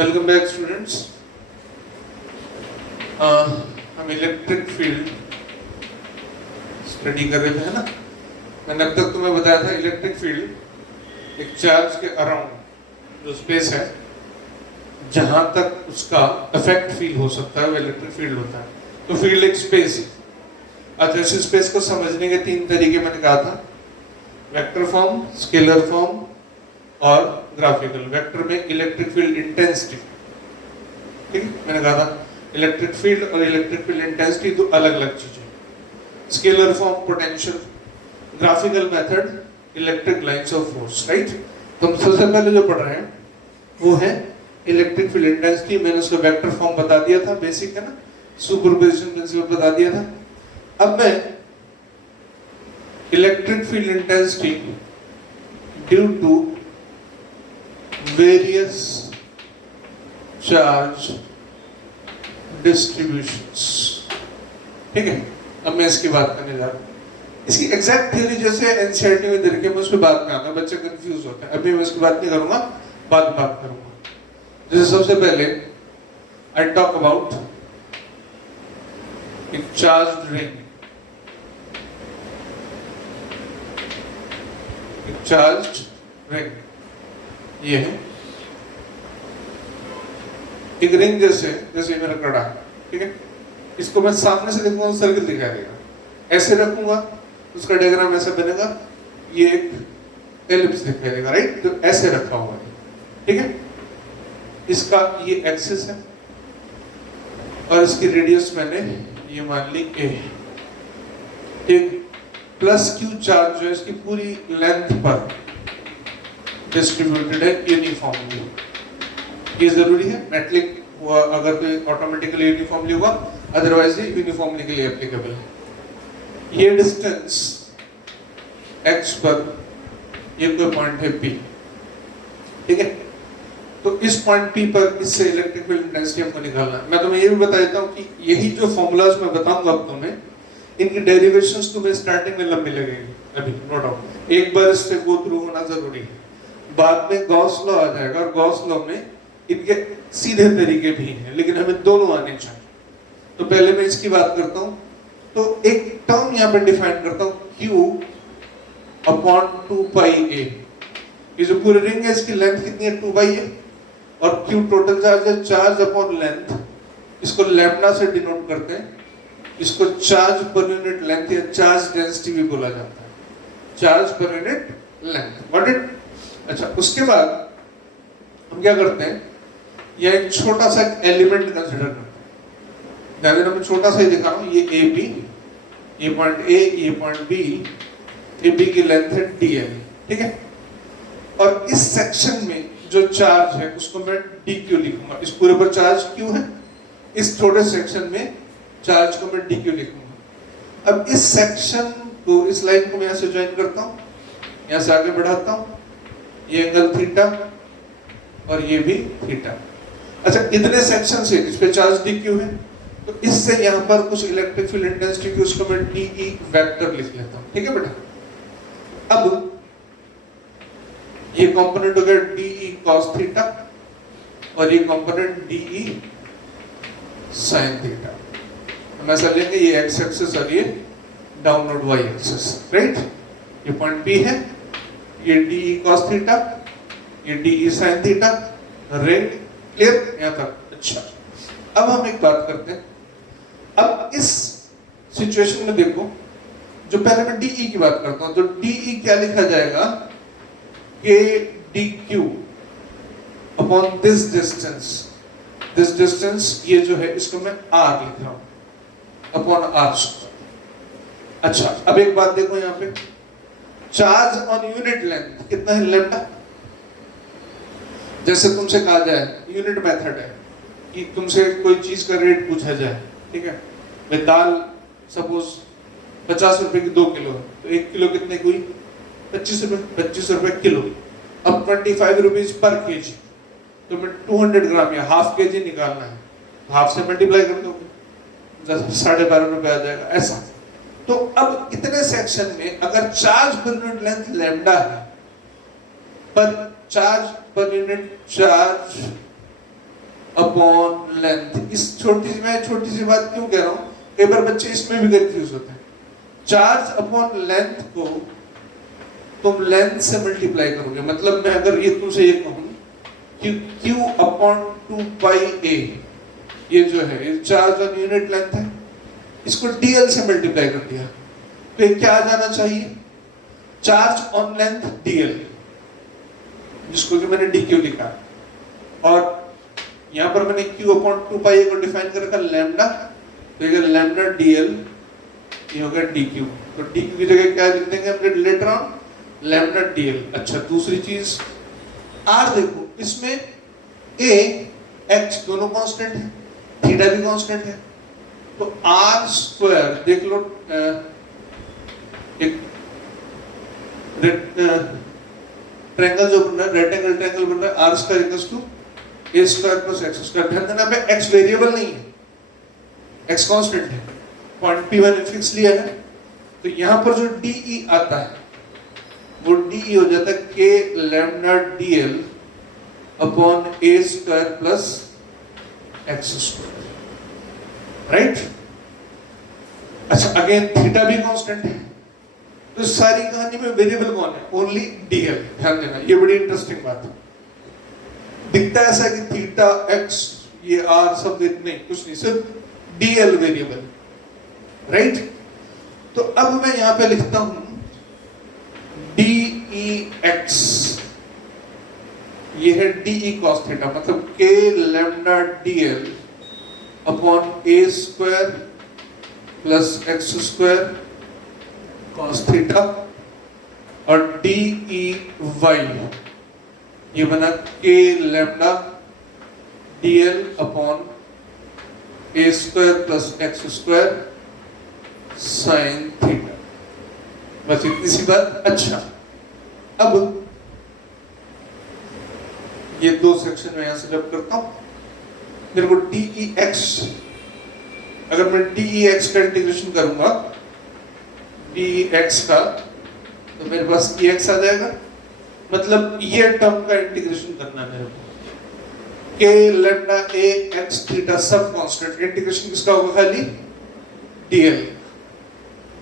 Welcome back students. हम electric field study कर रहे थे, है ना। मैंने अब तक तुम्हें बताया था इलेक्ट्रिक फील्ड एक चार्ज के अराउंड जो स्पेस है जहां तक उसका इफेक्ट फील हो सकता है वो इलेक्ट्रिक फील्ड होता है। तो फील्ड एक स्पेस है। अच्छा, इस स्पेस को समझने के तीन तरीके मैंने कहा था, वेक्टर फॉर्म, स्केलर फॉर्म और ग्राफिकल। वेक्टर में इलेक्ट्रिक फील्ड इंटेंसिटी, ठीक है, मैंने कहा था इलेक्ट्रिक फील्ड और इलेक्ट्रिक फील्ड इंटेंसिटी दो अलग अलग चीजें। Scalar form potential, graphical method electric lines of force, right. तो हम सबसे पहले जो पढ़ रहे हैं वो है इलेक्ट्रिक फील्ड इंटेंसिटी। मैंने उसका वेक्टर फॉर्म बता दिया था, बेसिक है ना, सुपरपोजिशन प्रिंसिपल बता दिया था। अब मैं electric field intensity due to various charge distributions, ठीक है। अब मैं इसकी बात करने जा रहा हूं। इसकी एग्जैक्ट थ्योरी जैसे एनसीईआरटी में दे रखी है, मैं उस पर बात में आऊंगा, बच्चे कंफ्यूज होते हैं। अभी मैं इसकी बात नहीं करूंगा, बाद में बात करूंगा। जैसे सबसे पहले आई टॉक अबाउट एक चार्ज रिंग, एक चार्ज रिंग ये है एक रिंग जैसे मेरा कड़ा, ठीक है। इसको मैं सामने से देखूंगा सर्कल दिखाई देगा, ऐसे रखूंगा उसका डायग्राम ऐसा बनेगा, ये एक एलिप्स दिखाई देगा, राइट। तो ऐसे रखा हुआ है, ठीक है। इसका ये एक्सिस है और इसकी रेडियस मैंने ये मान ली ए। एक प्लस क्यू चार्ज जो है इसकी पूरी लेंथ पर डिस्ट्रीब्यूटेड है यूनिफॉर्मली। ये जरूरी है, मेटलिक हुआ अगर तो ऑटोमेटिकली यूनिफॉर्मली होगा, अदरवाइज ये यूनिफॉर्मली के लिए एप्लीकेबल है। ये डिस्टेंस x पर ये कोई पॉइंट है P, ठीक है। तो इस पॉइंट P पर इससे इलेक्ट्रिक फील्ड इंटेंसिटी हमको निकालना है। मैं तुम्हें ये भी बता देता हूँ कि यही जो फॉर्मूलाज मैं बताऊंगा अब तुम्हें, इनकी डेरिवेशंस तुम्हें स्टार्टिंग में लंबी लगेगी, अभी नो डाउट। एक बार इससे गो थ्रू होना जरूरी है, बाद में गॉस लॉ आ जाएगा और गॉस लॉ में इनके सीधे तरीके भी हैं, लेकिन हमें दोनों आने चाहिए। तो पहले मैं इसकी बात करता हूं। तो एक टर्म यहां पर डिफाइन करता हूं, Q अपॉन 2 पाई A। ये जो पूरी रिंग है इसकी लेंथ कितनी है, 2 पाई A, और Q टोटल चार्ज है, चार्ज अपॉन लेंथ। इसको लैम्डा से डिनोट करते हैं। इसको चार्ज पर यूनिट लेंथ या चार्ज डेंसिटी भी बोला जाता है, charge per unit length, what it. अच्छा, उसके बाद हम क्या करते हैं, यह एक छोटा सा एलिमेंट कंसीडर करते हैं। ध्यान देना, मैं छोटा सा ही दिखा रहा हूं। ये ए बी, ये पॉइंट ए, ये पॉइंट बी, ए बी की लेंथ है dl, ठीक है। और इस सेक्शन में जो चार्ज है उसको मैं dq लिखूंगा। इस पूरे पर चार्ज q है, इस छोटे सेक्शन में चार्ज को मैं dq लिखूंगा। अब इस सेक्शन को, इस लाइन को मैं यहां से ज्वाइन करता हूं, यहां से आगे बढ़ाता हूं, ये एंगल थीटा और ये भी थीटा। अच्छा, इतने सेक्शन से इस पे चार्ज dq है, तो इससे यहां पर कुछ इलेक्ट्रिक फील्ड इंटेंसिटी की उसको मैं dE वेक्टर लिख लेता हूं, ठीक है बेटा। अब ये कंपोनेंट हो गया dE cos थीटा और ये कंपोनेंट dE sin थीटा। हम ऐसा लेंगे, ये x एक्सिस और ये डाउनवर्ड y एक्सिस, राइट। ये पॉइंट P है, ये dE cos थीटा, ये dE sin theta, ring clear यहां तक। अच्छा, अब हम एक बात करते हैं। अब इस सिचुएशन में देखो, जो पहले मैं dE की बात करता हूं, तो dE क्या लिखा जाएगा, k dq upon this distance. This distance ये जो है इसको मैं r लिख रहा हूं अपॉन r स्क्वायर। अच्छा, अब एक बात देखो, यहां पे चार्ज ऑन यूनिट लेंथ कितना है, लैम्डा। जैसे तुमसे कहा जाए, यूनिट मेथड है कि तुमसे कोई चीज का रेट पूछा जाए, ठीक है। मैं दाल सपोज 50 रुपए की 2 किलो है, तो 1 किलो कितने की हुई, 25 रुपए, 25 रुपए किलो। अब 25 रुपीज पर केजी, तो मैं 200 ग्राम या हाफ केजी निकालना है, हाफ से मल्टीप्लाई कर दोगे, 12.5 रुपए आ जाएगा, ऐसा। तो अब इतने सेक्शन में अगर charge per unit length lambda है, पर charge per unit charge upon length. इस छोटी सी बात क्यों कह रहा हूँ, कई बार बच्चे इसमें भी कंफ्यूज होते हैं। चार्ज अपॉन लेंथ को तुम लेंथ से मल्टीप्लाई करोगे, मतलब मैं अगर ये तुमसे ये कहूँ कि Q अपॉन 2 पाई A, ये जो है ये चार्ज ऑन यूनिट लेंथ है, इसको dl से मल्टीप्लाई कर दिया तो ये क्या आ जाना चाहिए, चार्ज ऑन लेंथ dl, जिसको कि मैंने dq लिखा, और यहाँ पर मैंने Q अपॉन 2 पाई A को डिफाइन कर रखा लैम्डा, तो ये लैम्डा dl, ये होगा dq, तो dq की जगह क्या लिख देंगे हम लेटर ऑन, लैम्डा dl। अच्छा दूसरी चीज r, देखो इसमें a x दोनों कांस्टेंट है, थीटा भी कांस्टेंट है, तो r स्क्वायर देख लो, एक ट्रायंगल जो बन रहा है, रेक्टेंगल ट्रायंगल बन रहा है, r square equals to a square plus x square. ध्यान देना पे x वेरिएबल नहीं है, x कांस्टेंट है, पॉइंट P1 फिक्स लिया है, तो यहां पर जो dE आता है वो dE हो जाता है k lambda dl upon a square plus x square, right. अच्छा अगेन थीटा भी कांस्टेंट है, तो सारी कहानी में वेरिएबल कौन है, ओनली dl। ध्यान देना ये बड़ी इंटरेस्टिंग बात है, दिखता ऐसा कि थीटा x ये r सब नहीं, कुछ नहीं, सिर्फ dl वेरिएबल, राइट। तो अब मैं यहां पे लिखता हूं dEx, ये है dE cos थीटा, मतलब k lambda dl upon a square plus x square cos theta, और dEy ये बना k lambda dl upon a square plus x square sine theta, बस इतनी सी बात। अच्छा अब ये दो सेक्शन में यहां से जब करता हूं, मेरे को dEx, अगर मैं dEx का इंटीग्रेशन करूंगा dEx का, तो मेरे पास EX आ जाएगा, मतलब ये टर्म का इंटीग्रेशन करना है मेरे को, k lambda a x theta सब कांस्टेंट, इंटीग्रेशन किसका होगा, खाली dl,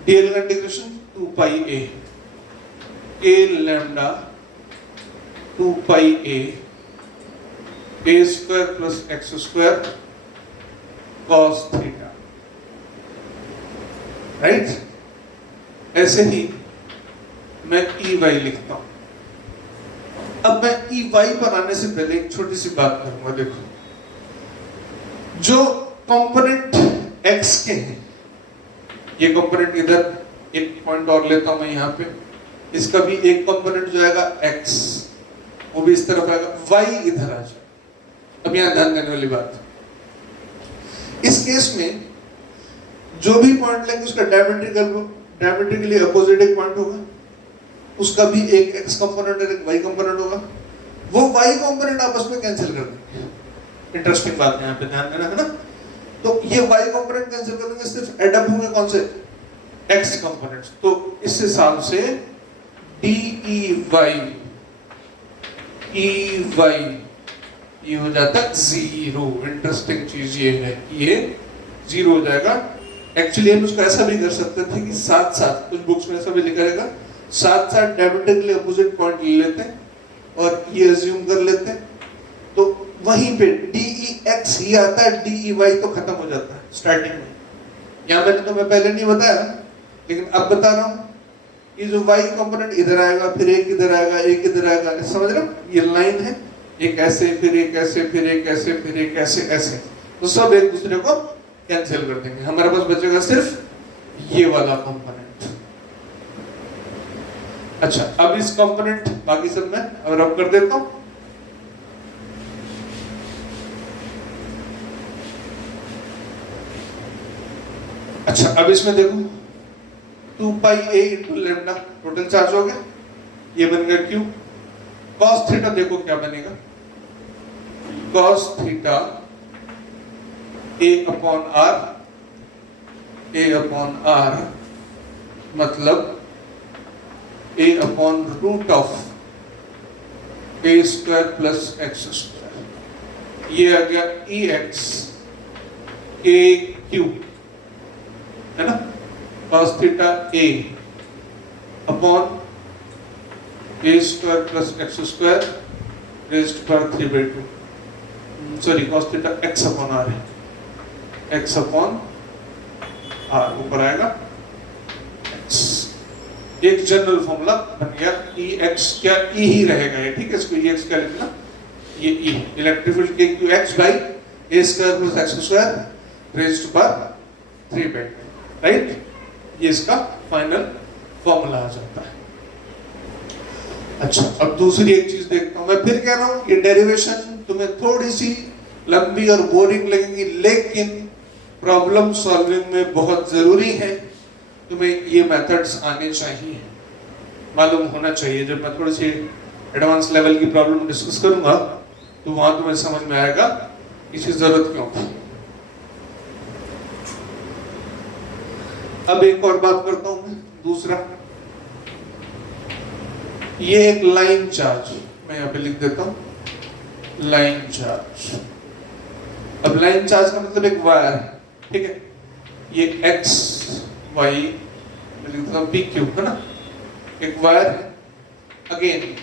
dl का integration 2 pi a, k lambda 2 pi a square plus x square cos theta, right. ऐसे ही मैं Ey लिखता हूं। अब मैं Ey पर आने से पहले एक छोटी सी बात करूंगा, देखो जो कंपोनेंट x के हैं, ये कंपोनेंट इधर एक पॉइंट और लेता हूं मैं यहाँ पे, इसका भी एक कंपोनेंट जो आएगा x, वो भी इस तरफ आएगा, y इधर आ जाए। अब यहाँ ध्यान देने वाली बात, इस केस में जो भी पॉइंट लेंगे उसका डायमेट्रिकली अपोजिट एक पॉइंट होगा, उसका भी एक x कंपोनेंट और एक y कंपोनेंट होगा, वो y कंपोनेंट आपस में कैंसिल कर देंगे। इंटरेस्टिंग बात है यहाँ पे ध्यान देना है ना, तो ये y कंपोनेंट कैंसिल कर देंगे, सिर्फ एड अप होंगे कौन से, x कंपोनेंट्स, तो इस हिसाब से dEy ये हो जाता है जीरो। इंटरेस्टिंग चीज ये है, ये जीरो हो जाएगा। एक्चुअली हम उसको ऐसा भी कर सकते थे कि साथ साथ, कुछ बुक्स में ऐसा भी लिखा रहेगा, साथ साथ डायमेट्रिकली अपोजिट पॉइंट ले लेते हैं और ये अज्यूम कर लेते हैं, तो वहीं पे dEx ही आता है, dEy तो खत्म हो जाता है स्टार्टिंग में। यहाँ मैंने तुम्हें पहले नहीं बताया, लेकिन अब बता रहा हूँ, ये जो y कंपोनेंट इधर आएगा, फिर एक इधर आएगा, एक इधर आएगा, समझ रहे हो, ये लाइन है, एक ऐसे, फिर एक ऐसे, फिर एक ऐसे, फिर एक ऐसे, ऐसे, तो सब एक दूसरे को कैंसिल कर देंगे, हमारे पास बचेगा सिर्फ ये वाला कंपोनेंट। अच्छा अब इस कंपोनेंट बाकी सब में अब रब कर देता हूं, अच्छा अब इसमें देखो 2 पाई a into lambda total charge हो गया, ये बन गया Q। cos थीटा देखो क्या बनेगा, cos theta a upon r मतलब a अपॉन root of a square plus x square. ये आ गया ई एक्स के क्यू, है ना, cos theta A upon A square plus X square raised power 3/2, sorry cos theta x upon R है, x upon R ऊपर आएगा x। एक जनरल फॉर्मूला बन गया ई एक्स, क्या ई ही रहेगा ये, ठीक है, इसको ई एक्स क्या लिखना, ये ई इलेक्ट्रिक फील्ड के Q x by A square plus X square raised power 3/2, right, ये इसका फाइनल फॉर्मूला आ जाता है। अच्छा, अब दूसरी एक चीज देखता हूं, मैं फिर कह रहा हूं ये डेरिवेशन तुम्हें थोड़ी सी लंबी और बोरिंग लगेगी, लेकिन प्रॉब्लम सॉल्विंग में बहुत जरूरी है, तुम्हें ये मेथड्स आने चाहिए, मालूम होना चाहिए। जब मैं थोड़ी सी एडवांस लेवल की प्रॉब्लम डिस्कस करूंगा तो वहां तुम्हें समझ में आएगा इसकी जरूरत क्यों। अब एक और बात करता हूं मैं, दूसरा, ये एक लाइन चार्ज, मैं यहां पे लिख देता हूं लाइन चार्ज। अब लाइन चार्ज का मतलब एक वायर है, ठीक है, ये एक्स वाई मैं लिख देता हूं पी क्यू, है ना, एक वायर है, अगेन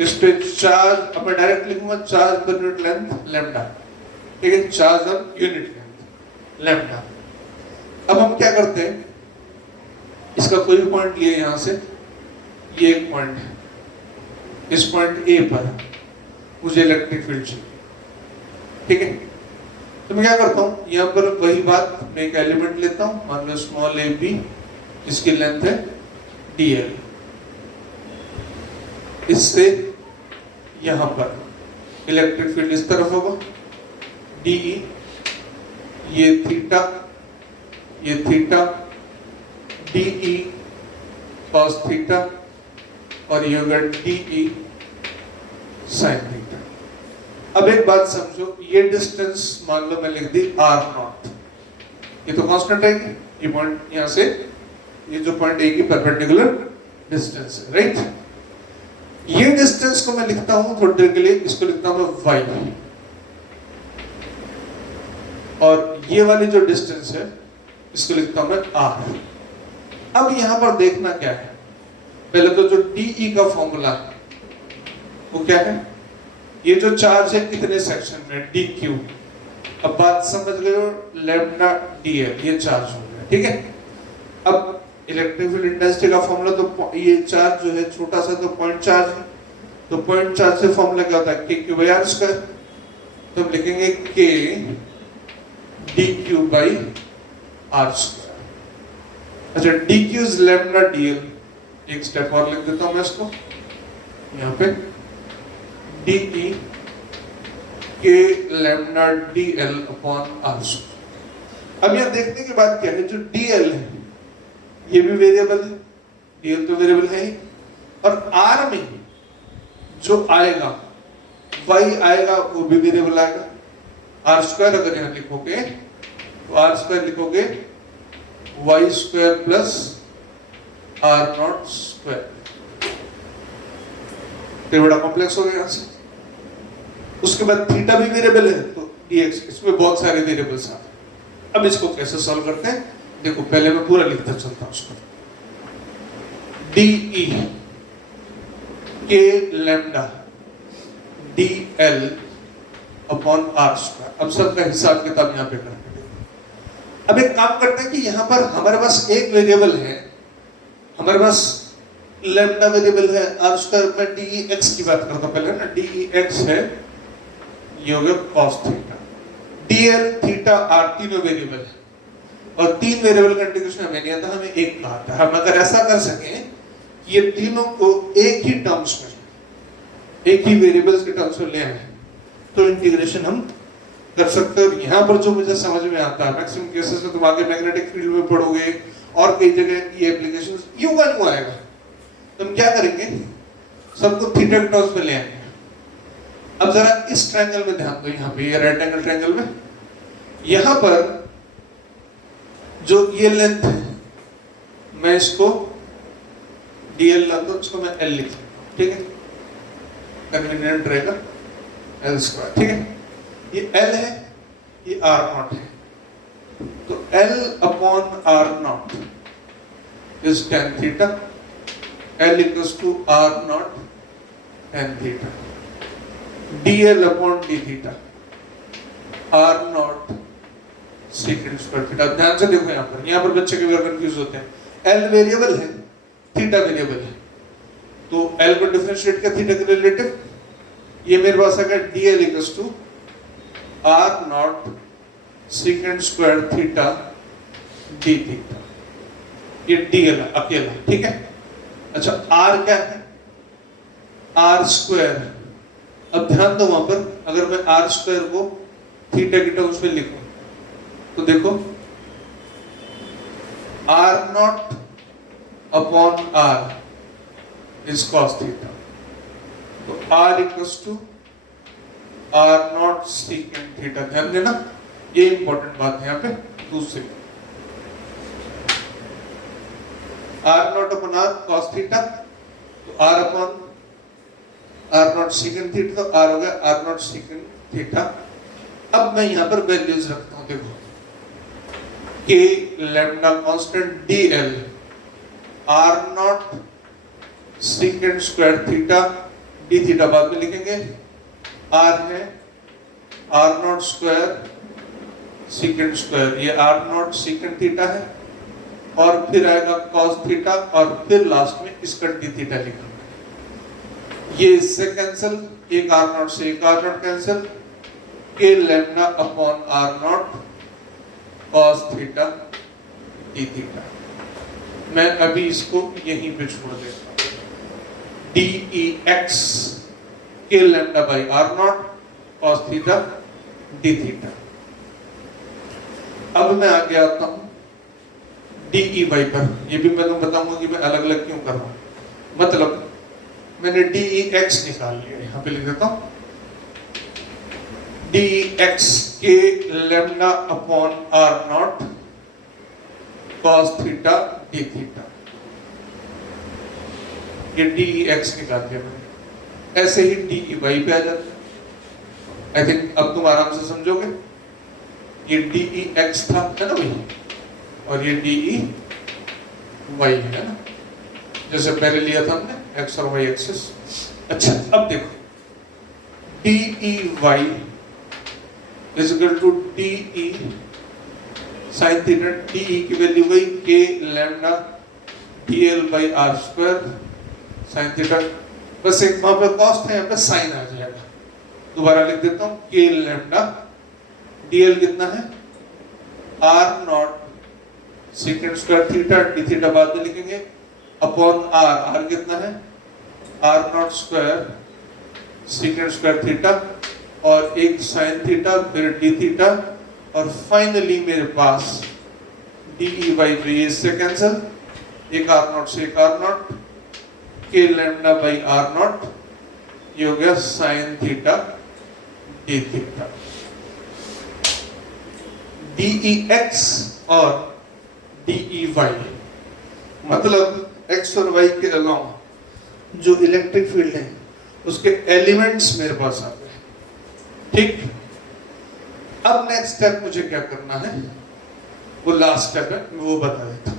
इस पे चार्ज, अब मैं डायरेक्ट लिखूंगा charge per unit length lambda, ठीक है, charge on unit length lambda. अब हम क्या करते हैं, इसका कोई भी पॉइंट लिए यहां से, ये एक पॉइंट है, इस पॉइंट ए पर मुझे इलेक्ट्रिक फील्ड चाहिए, ठीक है, तो मैं क्या करता हूं, यहां पर वही बात, मैं एक एलिमेंट लेता हूं, मान लो स्मॉल ए बी, जिसकी लेंथ है dl, इससे यहां पर इलेक्ट्रिक फील्ड इस तरफ होगा dE, ये थीटा dE cos थीटा, और ये होगा dE sin थीटा। अब एक बात समझो, ये डिस्टेंस मान लो मैं लिख दी r0, ये तो कांस्टेंट रहेगी, ये पॉइंट यहां से ये जो पॉइंट ए की परपेंडिकुलर डिस्टेंस है, राइट। ये डिस्टेंस को मैं लिखता हूं थोड़ी देर के लिए, इसको लिखता हूं मैं y, और ये वाली जो डिस्टेंस है इसको लिखता हूं मैं r। अब यहां पर देखना क्या है, पहले तो जो dE का फॉर्मूला वो क्या है, ये जो चार्ज है कितने सेक्शन में, dq, अब बात समझ गए हो, लैम्डा dl, ये चार्ज हो गया, ठीक है। अब इलेक्ट्रिक फील्ड इंटेंसिटी का फॉर्मूला, तो ये चार्ज जो है छोटा सा तो पॉइंट चार्ज है, तो पॉइंट चार्ज से फॉर्मूला क्या होता है, k q by r square, तो हम लिखेंगे k dq by r square. अच्छा, dq इज लैम्डा dl, एक स्टेप और लिख देता हूं मैं इसको यहाँ पे, dE k lambda dl upon r square. अब यहाँ देखने की बात क्या है, जो dl है ये भी वेरिएबल है, dl तो वेरिएबल है ही, और r में जो आएगा y आएगा वो भी वेरिएबल आएगा, r स्क्वायर अगर यहाँ लिखोगे तो r स्क्वायर लिखोगे y square plus r not square, तो बड़ा कॉम्प्लेक्स हो गया यहाँ से। उसके बाद थीटा भी वेरिएबल है, तो dx, इसमें बहुत सारे वेरिएबल्स आते हैं। अब इसको कैसे सॉल्व करते हैं, देखो पहले मैं पूरा लिखता चलता हूं उसको, dE k lambda dl upon r square. अब सबका हिसाब किताब यहाँ पे करते हैं। अब एक काम करते हैं कि यहाँ पर हमारे पास एक वेरिएबल है, हमारे पास लैम्डा वेरिएबल है, r स्क्वायर, मैं dEx की बात करता हूं पहले ना, dEx है, ये हो गया cos theta, dl theta r तीनों वेरिएबल है, और तीन वेरिएबल का इंटीग्रेशन हमें नहीं आता, हमें एक का आता है। हम अगर ऐसा कर सकें कि ये तीनों को एक ही टर्म्स में, एक ही वेरिएबल्स के टर्म्स में ले आए, तो इंटीग्रेशन हम कर सकते हैं। और यहाँ पर जो मुझे समझ में आता है, मैक्सिमम केसेस में तुम आगे मैग्नेटिक फील्ड में पढ़ोगे और कई जगह ये एप्लीकेशंस यूं का यूं आएगा, तो हम क्या करेंगे, सबको थीटा के टर्म्स में ले आएंगे। अब जरा इस ट्रायंगल में ध्यान दो, यहाँ पे ये राइट एंगल ट्रायंगल में, यहाँ पर जो ये लेंथ है, मैं इसको dl लेता हूं, इसको मैं l लिख, ठीक है, कन्वीनियंट रहेगा l स्क्वायर, ठीक है। ये L है, ये R नॉट है, तो L upon R naught is tan theta, L equals to R naught tan theta, dl upon d theta, R naught secant square theta. ध्यान से देखो यहाँ पर बच्चे कई बार कंफ्यूज होते हैं, L वेरिएबल है, थीटा वेरिएबल है, तो L को डिफरेंशिएट कर थीटा के रिलेटिव, ये मेरे पास आ गया dl equals to R naught secant square theta d theta, ये dl अकेला, ठीक है। अच्छा R क्या है, R स्क्वायर, अब ध्यान दो वहां पर, अगर मैं R स्क्वायर को थीटा की टर्म्स में लिखूं तो देखो R naught upon R is cos theta, तो R equals to R naught secant theta. ध्यान देना, ये इंपॉर्टेंट बात है यहाँ पे। दूसरी R naught upon R cos theta, तो R upon R naught secant theta, तो R हो गया R नॉट सीकेंट थीटा। अब मैं यहाँ पर वैल्यूज रखता हूँ, देखो K lambda constant dl R naught secant square theta d theta बाद में लिखेंगे, R है R not square secant square, ये R नॉट सीकेंट थीटा है, और फिर आएगा cos थीटा, और फिर लास्ट में इसका d थीटा लिखा, ये इससे कैंसिल, एक R नॉट से एक R not cancel, K lambda upon R not cos theta d theta. मैं अभी इसको यहीं पे छोड़ देता हूं, dEx K lambda by R not cos theta d theta. अब मैं आगे आता हूं dEy पर, ये भी मैं तुम्हें बताऊंगा कि मैं अलग अलग क्यों कर रहा हूं। मतलब मैंने dEx निकाल लिया, यहां पे लिख देता हूं dx K lambda upon R not cos theta d theta, ये dx निकाल दिया मैंने। ऐसे ही dy पे आ जाता है, आई थिंक अब तुम आराम से समझोगे। ये dx था, है ना भाई, और ये dy है ना, जैसे पहले लिया था हमने x और y एक्सिस। अच्छा अब देखो dy is equal to DE sin theta, DE की वैल्यू गई K lambda DL by R square sin theta, बस एक वहां पे कॉस्ट है, यहाँ पे साइन आ जाएगा। दोबारा लिख देता हूँ, K लैम्डा DL कितना है R naught secant square theta d theta बाद में लिखेंगे, अपॉन R कितना है R not square secant square theta, और एक साइन थीटा, फिर d थीटा, और फाइनली मेरे पास dEy भी इससे कैंसिल, एक R नॉट से एक R not, K lambda by R not, ये हो गया sine theta d theta. dEx और dEy मतलब x और y के अलावा जो इलेक्ट्रिक फील्ड है उसके एलिमेंट्स मेरे पास आ गए, ठीक। अब नेक्स्ट स्टेप मुझे क्या करना है, वो लास्ट स्टेप है, मैं वो बता देता हूं।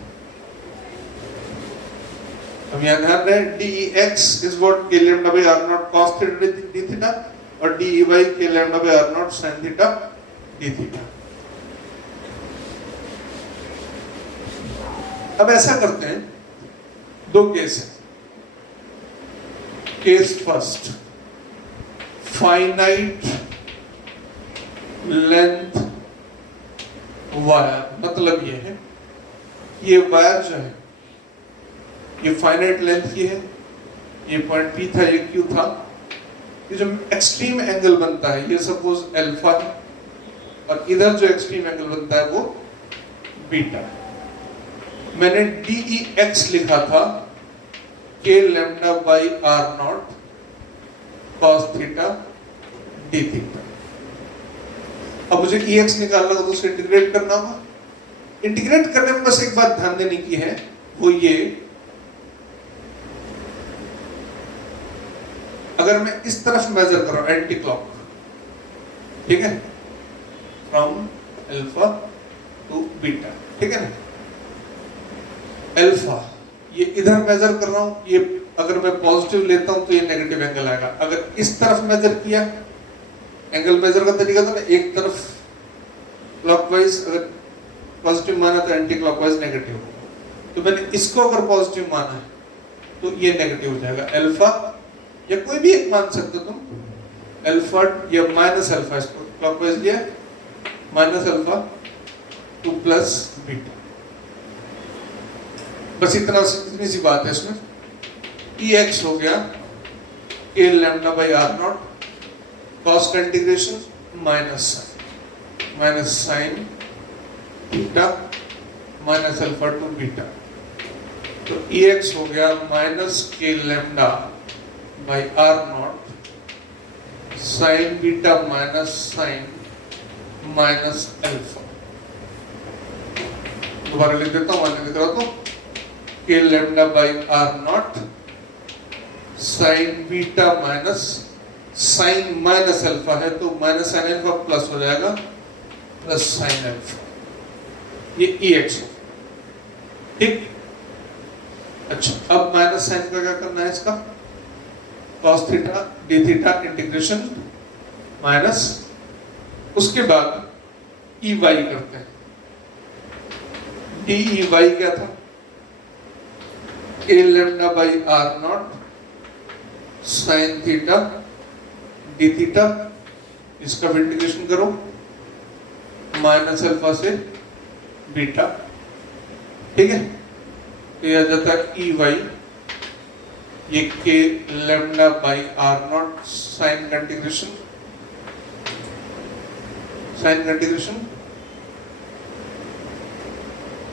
अब यहां ध्यान रहे, dEx is what K lambda by R not cos theta d theta, और dEy K lambda by R not sin theta d theta. अब ऐसा करते हैं, दो केस है। Case first, finite length wire, मतलब ये है, ये वायर जो है ये फाइनाइट लेंथ की है, ये पॉइंट P था, ये Q था, ये जो एक्सट्रीम एंगल बनता है ये सपोज अल्फा है, और इधर जो एक्सट्रीम एंगल बनता है वो बीटा। मैंने dEx लिखा था K lambda by R not cos theta d theta. अब मुझे Ex निकालना हो तो उसे इंटीग्रेट करना होगा। इंटीग्रेट करने में बस एक बात ध्यान देने की है, वो ये, अगर मैं इस तरफ मेजर कर रहा हूं एंटी क्लॉक, ठीक है, फ्रॉम अल्फा टू बीटा, ठीक है ना। अल्फा ये इधर मेजर कर रहा हूं, ये अगर मैं पॉजिटिव लेता हूं तो ये नेगेटिव एंगल आएगा। अगर इस तरफ मेजर किया, एंगल मेजर का तरीका था ना, एक तरफ क्लॉकवाइज अगर पॉजिटिव माना तो एंटी क्लॉकवाइज नेगेटिव, तो मैंने इसको अगर पॉजिटिव माना है तो ये नेगेटिव हो जाएगा। अल्फा या कोई भी एक मान सकते हो तुम, अल्फा या माइनस अल्फा, इसको क्लॉकवाइज लिया, minus alpha two plus beta, बस इतनी सी बात है इसमें। Ex हो गया a lambda by R naught cos का integration minus sine theta minus alpha to beta, तो Ex हो गया minus K lambda by R naught sine beta minus sine minus alpha. दोबारा लिख देता हूँ, लिख रहा हूँ K lambda by R naught sine beta minus sine minus alpha है तो माइनस साइन अल्फा प्लस हो जाएगा प्लस साइन अल्फा, ये Ex हो, ठीक। अच्छा, अब माइनस साइन का क्या करना है, इसका cos theta D theta integration minus, उसके बाद Ey करते हैं। Dy क्या था, a lambda by R naught sine theta D theta, इसका इंटीग्रेशन करो माइनस अल्फा से बीटा, ठीक है। तो यह आ जाता है Ey, ये K lambda by R naught sine का इंटीग्रेशन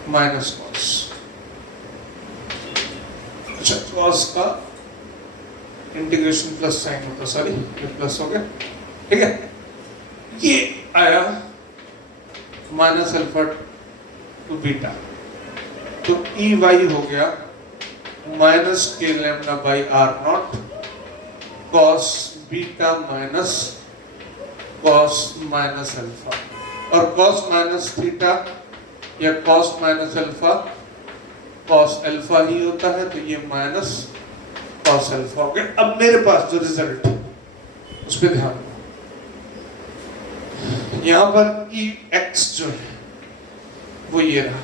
माइनस कॉस, अच्छा कॉस का इंटीग्रेशन प्लस साइन होता, सॉरी ये प्लस हो गया, ठीक है। ये आया माइनस अल्फा टू बीटा, तो Ey हो गया minus K lambda by R naught cos beta minus cos minus alpha, और कॉस माइनस थीटा या cos minus alpha cos alpha ही होता है, तो ये माइनस कॉस अल्फा हो गया। अब मेरे पास जो रिजल्ट उस पर ध्यान दो, यहां पर Ex जो है वो ये रहा,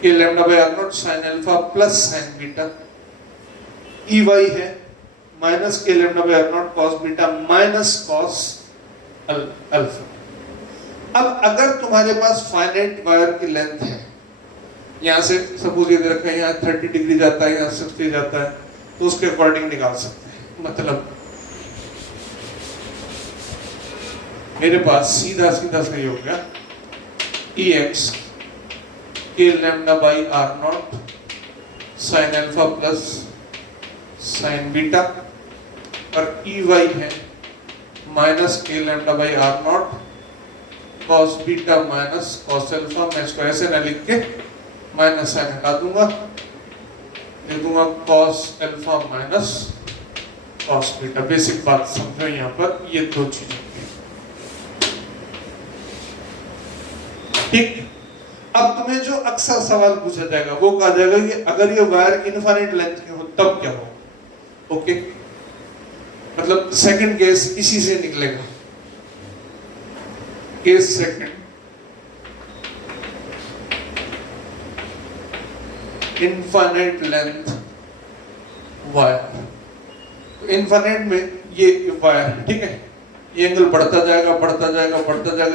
K lambda by R naught sine alpha plus sine beta, Ey है minus K lambda by R naught cos beta minus cos alpha. अब अगर तुम्हारे पास फाइनाइट वायर की लेंथ है, यहां से सपोज ये दे रखा है, यहाँ 30 डिग्री जाता है, यहाँ 60 जाता है, तो उसके अकॉर्डिंग निकाल सकते हैं। मतलब मेरे पास सीधा सही हो गया Ex K lambda by R naught sine alpha plus sine beta, और Ey है minus K lambda by R naught cos beta minus cos alpha. मैं इसको ऐसे ना लिख के माइनस साइन हटा दूंगा, दे दूंगा cos alpha minus cos beta. Basic बात समझो, यहाँ पर ये दो चीजें, ठीक। अब तुम्हें जो अक्सर सवाल पूछा जाएगा वो कहा जाएगा कि अगर ये वायर इनफाइनाइट लेंथ के हो तब क्या हो, ओके। मतलब सेकंड केस इसी से निकलेगा, case second, infinite length wire. Infinite में ये वायर, ठीक है, ये एंगल बढ़ता जाएगा,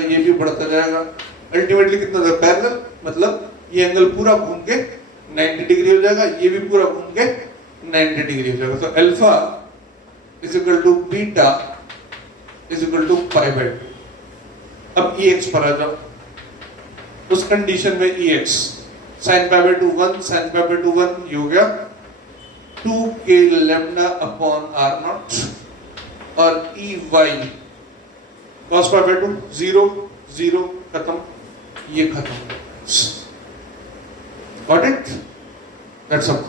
ये भी बढ़ता जाएगा, अल्टीमेटली कितना होगा, पैरेलल, मतलब ये एंगल पूरा घूम के 90 डिग्री हो जाएगा, ये भी पूरा घूम के 90 डिग्री हो जाएगा। तो alpha is equal to beta is equal to pi by 2। अब Ex पर आ जाओ, उस कंडीशन में Ex sin pi by 2 1, sin pi by 2 1, ये हो गया 2k lambda upon R naught, और Ey cos पाई बाई 2 0 0 खत्म, ये खत्म। Got it? That's all.